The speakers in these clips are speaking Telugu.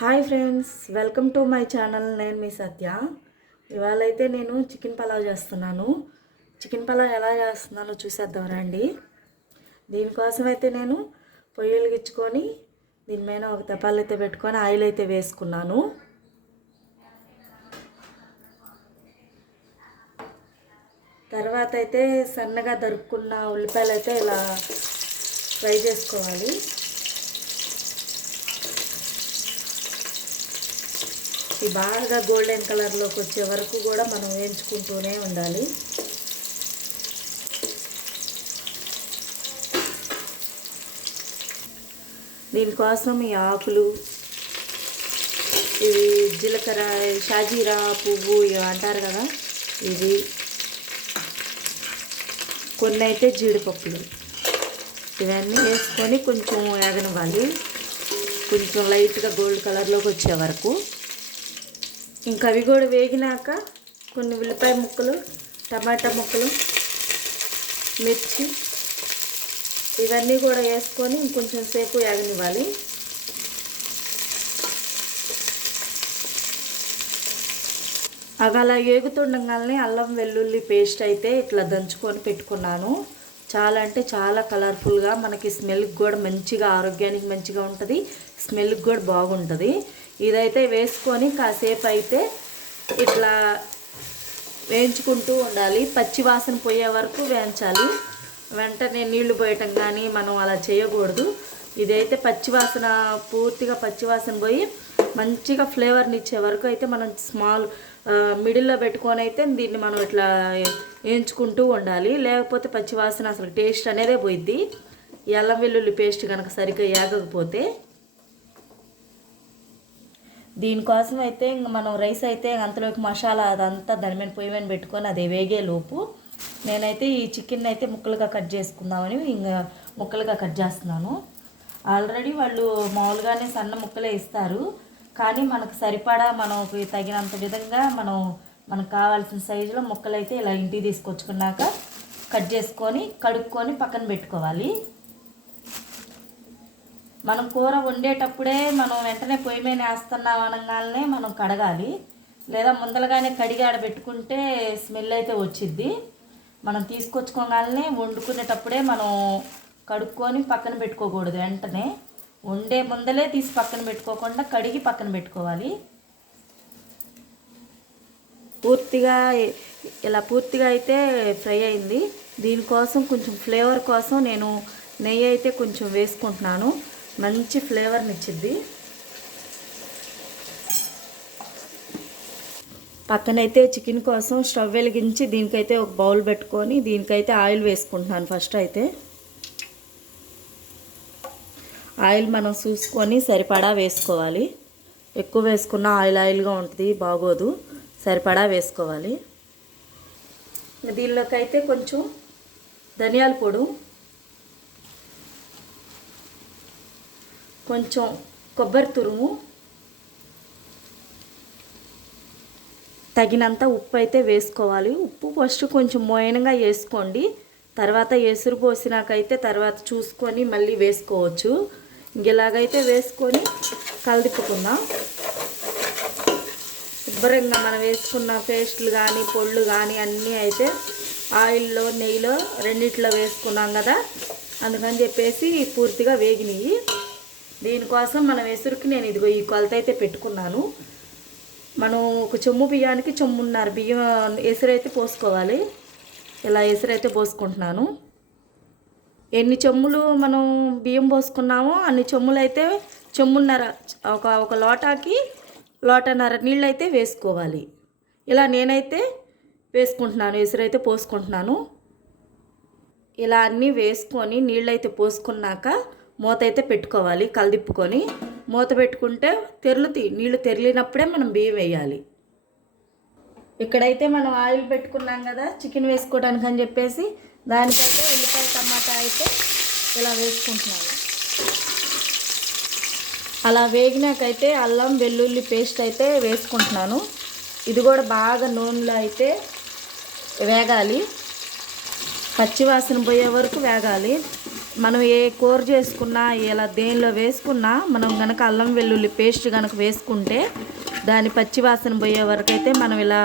Hi friends, welcome to my channel. నేను మీ సత్య. ఇవాళ అయితే నేను చికెన్ పలావ్ చేస్తున్నాను. చికెన్ పలావ్ ఎలా చేస్తున్నానో చూసేద్దాం రండి. దీనికోసం అయితే నేను పొయ్యి వెలిగించుకొని దీని మీద ఒక తపాలు అయితే పెట్టుకొని ఆయిల్ అయితే వేసుకున్నాను. తర్వాత అయితే సన్నగా దరుక్కున్న ఉల్లిపాయలు అయితే ఇలా ఫ్రై చేసుకోవాలి. ఇది బాగా గోల్డెన్ కలర్లోకి వచ్చే వరకు కూడా మనం వేయించుకుంటూనే ఉండాలి. దీనికోసం ఈ ఆకులు, ఇవి జీలకర్ర, షాజీరా పువ్వు ఇవి అంటారు కదా, ఇవి కొన్ని అయితే జీడిపప్పులు, ఇవన్నీ వేసుకొని కొంచెం వేగనివ్వాలి. కొంచెం లైట్గా గోల్డ్ కలర్లోకి వచ్చే వరకు. ఇంకా అవి కూడా వేగినాక కొన్ని ఉల్లిపాయ ముక్కలు, టమాటా ముక్కలు, మిర్చి ఇవన్నీ కూడా వేసుకొని ఇంకొంచెం సేపు వేగనివ్వాలి. అవి అలా వేగుతుండగానే అల్లం వెల్లుల్లి పేస్ట్ అయితే ఇట్లా దంచుకొని పెట్టుకున్నాను. చాలా అంటే చాలా కలర్ఫుల్గా, మనకి స్మెల్కి కూడా మంచిగా, ఆరోగ్యానికి మంచిగా ఉంటుంది, స్మెల్కి కూడా బాగుంటుంది. ఇదైతే వేసుకొని కాసేపు అయితే ఇట్లా వేయించుకుంటూ ఉండాలి. పచ్చి వాసన పోయే వరకు వేయించాలి. వెంటనే నీళ్లు పోయటం కానీ మనం అలా చేయకూడదు. ఇదైతే పచ్చివాసన, పూర్తిగా పచ్చివాసన పోయి మంచిగా ఫ్లేవర్ని ఇచ్చే వరకు అయితే మనం మిడిల్లో పెట్టుకొని అయితే దీన్ని మనం ఇట్లా వేయించుకుంటూ ఉండాలి. లేకపోతే పచ్చివాసన అసలు టేస్ట్ అనేదే పోయిద్ది. ఈ అల్లం వెల్లుల్లి పేస్ట్ కనుక సరిగ్గా వేగకపోతే. దీనికోసం అయితే ఇంక మనం రైస్ అయితే అంతలోకి మసాలా అదంతా దాని మీద పొయ్యి మీద పెట్టుకొని అది వేగే లోపు నేనైతే ఈ చికెన్ అయితే ముక్కలుగా కట్ చేసుకుందామని ఇంకా ముక్కలుగా కట్ చేస్తున్నాను. ఆల్రెడీ వాళ్ళు మామూలుగానే సన్న ముక్కలే ఇస్తారు, కానీ మనకు సరిపడా మనకు తగినంత విధంగా మనకు కావాల్సిన సైజులో ముక్కలు అయితే ఇలా ఇంటికి తీసుకొచ్చుకున్నాక కట్ చేసుకొని కడుక్కొని పక్కన పెట్టుకోవాలి. మనం కూర వండేటప్పుడే మనం వెంటనే పొయ్యి మీద వేస్తున్నాం అనగానే మనం కడగాలి, లేదా ముందరగానే కడిగి ఆడబెట్టుకుంటే స్మెల్ అయితే వచ్చిద్ది. మనం తీసుకొచ్చుకోగానే వండుకునేటప్పుడే మనం కడుక్కొని పక్కన పెట్టుకోకూడదు. వెంటనే వండే ముందలే తీసి పక్కన పెట్టుకోకుండా కడిగి పక్కన పెట్టుకోవాలి. పూర్తిగా అయితే ఫ్రై అయింది. దీనికోసం కొంచెం ఫ్లేవర్ కోసం నేను నెయ్యి అయితే కొంచెం వేసుకుంటున్నాను. మంచి ఫ్లేవర్ని ఇచ్చిద్ది. పక్కనైతే చికెన్ కోసం స్టవ్ వెలిగించి దీనికైతే ఒక బౌల్ పెట్టుకొని దీనికైతే ఆయిల్ వేసుకుంటున్నాను. ఫస్ట్ అయితే ఆయిల్ మనం చూసుకొని సరిపడా వేసుకోవాలి. ఎక్కువ వేసుకున్న ఆయిల్గా ఉంటుంది, బాగోదు. సరిపడా వేసుకోవాలి. దీనిలోకి అయితే కొంచెం ధనియాల పొడి, కొంచెం కొబ్బరి తురుము, తగినంత ఉప్పు అయితే వేసుకోవాలి. ఉప్పు ఫస్ట్ కొంచెం మోయనగా వేసుకోండి, తర్వాత ఎసురు పోసినాకైతే తర్వాత చూసుకొని మళ్ళీ వేసుకోవచ్చు. ఇలాగైతే వేసుకొని కలదిప్పుకుందాం. శుభ్రంగా మనం వేసుకున్న పేస్టులు కానీ పొళ్ళు కానీ అన్నీ అయితే ఆయిల్లో, నెయ్యిలో రెండిట్లో వేసుకున్నాం కదా, అందుకని చెప్పేసి పూర్తిగా వేగినాయి. దీనికోసం మనం ఎసురుకి నేను ఇదిగో ఈ కొలత అయితే పెట్టుకున్నాను. మనం ఒక చెమ్ము బియ్యానికి చెమ్మున్నర బియ్యం ఎసురు అయితే పోసుకోవాలి. ఇలా ఎసురు అయితే పోసుకుంటున్నాను. ఎన్ని చెమ్ములు మనం బియ్యం పోసుకున్నామో అన్ని చెమ్ములు అయితే చెమ్మున్నర, ఒక లోటాకి లోటన్నర నీళ్ళు అయితే వేసుకోవాలి. ఇలా నేనైతే వేసుకుంటున్నాను, ఎసురు అయితే పోసుకుంటున్నాను. ఇలా అన్నీ వేసుకొని నీళ్ళు అయితే పోసుకున్నాక మూత అయితే పెట్టుకోవాలి. కలదిప్పుకొని మూత పెట్టుకుంటే నీళ్ళు తెరిలినప్పుడే మనం బియ్యం వేయాలి. ఇక్కడైతే మనం ఆయిల్ పెట్టుకున్నాం కదా చికెన్ వేసుకోవడానికి అని చెప్పేసి, దానికైతే ఉల్లిపాయ టమాటా అయితే ఇలా వేసుకుంటున్నాను. అలా వేగినాకైతే అల్లం వెల్లుల్లి పేస్ట్ అయితే వేసుకుంటున్నాను. ఇది కూడా బాగా నూనెలో అయితే వేగాలి, పచ్చివాసన పోయే వరకు వేగాలి. మనం ఏ కూర చేసుకున్నా ఇలా దేనిలో వేసుకున్నా మనం కనుక అల్లం వెల్లుల్లి పేస్ట్ కనుక వేసుకుంటే దాని పచ్చివాసన పోయే వరకు అయితే మనం ఇలా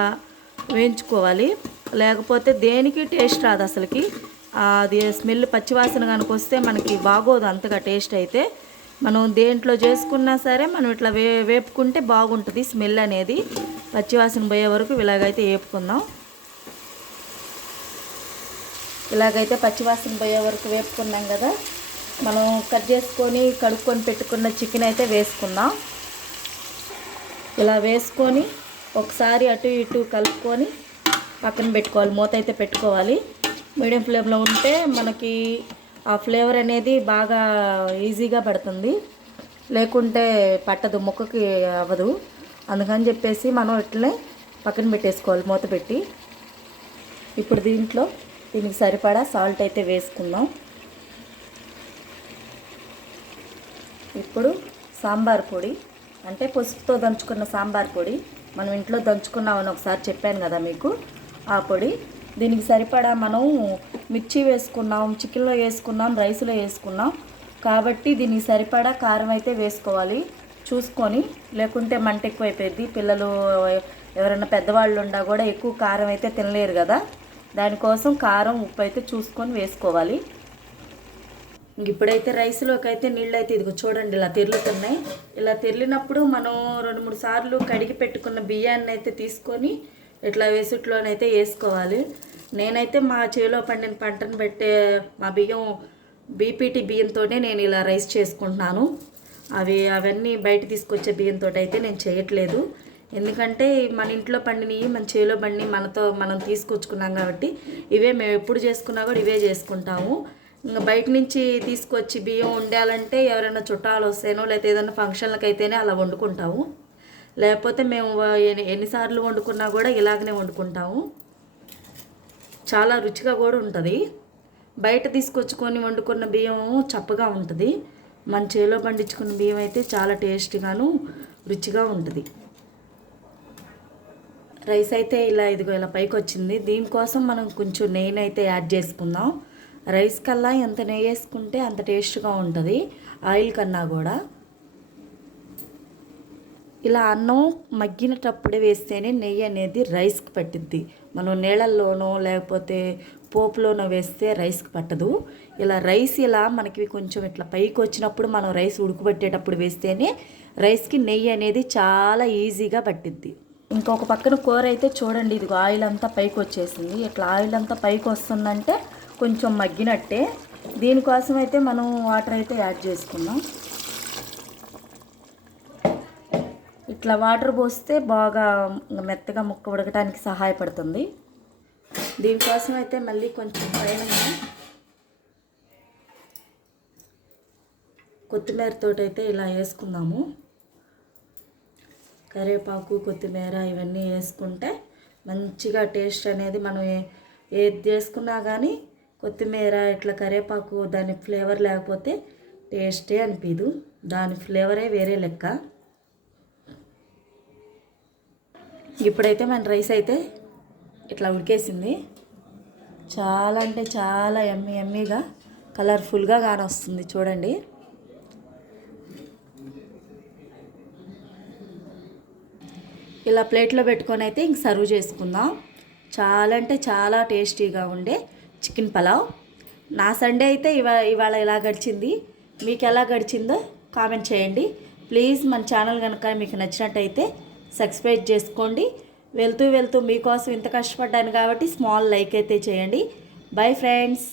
వేయించుకోవాలి. లేకపోతే దేనికి టేస్ట్ రాదు అసలుకి. అది స్మెల్ పచ్చివాసన కనుక వస్తే మనకి బాగోదు అంతగా టేస్ట్ అయితే. మనం దేంట్లో చేసుకున్నా సరే మనం ఇట్లా వేపుకుంటే బాగుంటుంది స్మెల్ అనేది. పచ్చివాసన పోయే వరకు ఇలాగైతే వేపుకుందాం. ఇలాగైతే పచ్చివాసన పోయే వరకు వేపుకున్నాం కదా. మనం కట్ చేసుకొని కడుక్కొని పెట్టుకున్న చికెన్ అయితే వేసుకుందాం. ఇలా వేసుకొని ఒకసారి అటు ఇటు కలుపుకొని పక్కన పెట్టుకోవాలి. మూత అయితే పెట్టుకోవాలి. మీడియం ఫ్లేమ్లో ఉంటే మనకి ఆ ఫ్లేవర్ అనేది బాగా ఈజీగా పడుతుంది, లేకుంటే పట్టదు, ముక్కకి అవ్వదు. అందుకని చెప్పేసి మనం ఇట్లనే పక్కన పెట్టేసుకోవాలి మూత పెట్టి. ఇప్పుడు దీనికి సరిపడా సాల్ట్ అయితే వేసుకుందాం. ఇప్పుడు సాంబార్ పొడి, అంటే పసుపుతో దంచుకున్న సాంబార్ పొడి మనం ఇంట్లో దంచుకున్నామని ఒకసారి చెప్పాను కదా మీకు, ఆ పొడి. దీనికి సరిపడా మనం మిర్చి వేసుకున్నాం, చికెన్లో వేసుకున్నాం, రైస్లో వేసుకున్నాం కాబట్టి దీనికి సరిపడా కారం అయితే వేసుకోవాలి చూసుకొని, లేకుంటే మంట ఎక్కువ అయిపోయింది. పిల్లలు ఎవరైనా పెద్దవాళ్ళు ఉండా కూడా ఎక్కువ కారం అయితే తినలేరు కదా. దానికోసం కారం ఉప్పు అయితే చూసుకొని వేసుకోవాలి. ఇప్పుడైతే రైస్లోకి అయితే నీళ్ళు అయితే ఇదిగో చూడండి ఇలా తెరులుతున్నాయి. ఇలా తెరిలినప్పుడు మనం 2-3 సార్లు కడిగి పెట్టుకున్న బియ్యాన్ని అయితే తీసుకొని ఇట్లా వేసుట్లోనైతే వేసుకోవాలి. నేనైతే మా చేలో పండిన పంటను పెట్టే మా బియ్యం బీపీటీ బియ్యంతోనే నేను ఇలా రైస్ చేసుకుంటున్నాను. అవన్నీ బయట తీసుకొచ్చే బియ్యంతో అయితే నేను చేయట్లేదు. ఎందుకంటే మన ఇంట్లో పండినవి మన చేలో పండి మనం తీసుకొచ్చుకున్నాం కాబట్టి ఇవే మేము ఎప్పుడు చేసుకున్నా కూడా ఇవే చేసుకుంటాము. ఇంకా బయట నుంచి తీసుకొచ్చి బియ్యం వండాలంటే ఎవరైనా చుట్టాలు వస్తేనో లేకపోతే ఏదైనా ఫంక్షన్లకు అయితేనే అలా వండుకుంటాము. లేకపోతే మేము ఎన్నిసార్లు వండుకున్నా కూడా ఇలాగనే వండుకుంటాము. చాలా రుచిగా కూడా ఉంటుంది. బయట తీసుకొచ్చుకొని వండుకున్న బియ్యం చప్పగా ఉంటుంది. మన చేలో పండించుకున్న బియ్యం అయితే చాలా టేస్టీగాను రుచిగా ఉంటుంది. రైస్ అయితే ఇలా పైకి వచ్చింది. దీనికోసం మనం కొంచెం నెయ్యిని అయితే యాడ్ చేసుకుందాం. రైస్ కల్లా ఎంత నెయ్యి వేసుకుంటే అంత టేస్ట్గా ఉంటుంది, ఆయిల్ కన్నా కూడా. ఇలా అన్నం మగ్గినటప్పుడే వేస్తేనే నెయ్యి అనేది రైస్కి పట్టిద్ది. మనం నీళ్ళల్లోనో లేకపోతే పోపులోనో వేస్తే రైస్కి పట్టదు. ఇలా రైస్ ఇలా మనకి కొంచెం ఇట్లా పైకి వచ్చినప్పుడు మనం రైస్ ఉడకబెట్టేటప్పుడు వేస్తేనే రైస్కి నెయ్యి అనేది చాలా ఈజీగా పట్టిద్ది. ఇంకొక పక్కన కూర అయితే చూడండి, ఇదిగో ఆయిల్ అంతా పైకి వచ్చేసింది. ఇట్లా ఆయిల్ అంతా పైకి వస్తుందంటే కొంచెం మగ్గినట్టే. దీనికోసం అయితే మనం వాటర్ అయితే యాడ్ చేసుకుందాం. ఇట్లా వాటర్ పోస్తే బాగా మెత్తగా ముక్క ఉడకడానికి సహాయపడుతుంది. దీనికోసం అయితే మళ్ళీ కొంచెం పైన కొత్తిమీరతో అయితే ఇలా వేసుకుందాము. కరివేపాకు, కొత్తిమీర ఇవన్నీ వేసుకుంటే మంచిగా టేస్ట్ అనేది మనం ఏది చేసుకున్నా కానీ కొత్తిమీర ఇట్లా కరివేపాకు దాని ఫ్లేవర్ లేకపోతే టేస్టే అనిపించదు. దాని ఫ్లేవరే వేరే లెక్క. ఇప్పుడైతే మన రైస్ అయితే ఇట్లా ఉడికేసింది. చాలా అంటే చాలా ఎమ్మీగా కలర్ఫుల్గా కానొస్తుంది చూడండి. ఇలా ప్లేట్లో పెట్టుకొని అయితే ఇంక సర్వ్ చేసుకుందాం. చాలా అంటే చాలా టేస్టీగా ఉండే చికెన్ పలావ్. నా సండే అయితే ఇవాళ ఇలా గడిచింది. మీకు ఎలా గడిచిందో కామెంట్ చేయండి. ప్లీజ్ మన ఛానల్ కనుక మీకు నచ్చినట్టయితే సబ్స్క్రైబ్ చేసుకోండి. వెళ్తూ మీకోసం ఇంత కష్టపడ్డాను కాబట్టి స్మాల్ లైక్ అయితే చేయండి. Bye friends.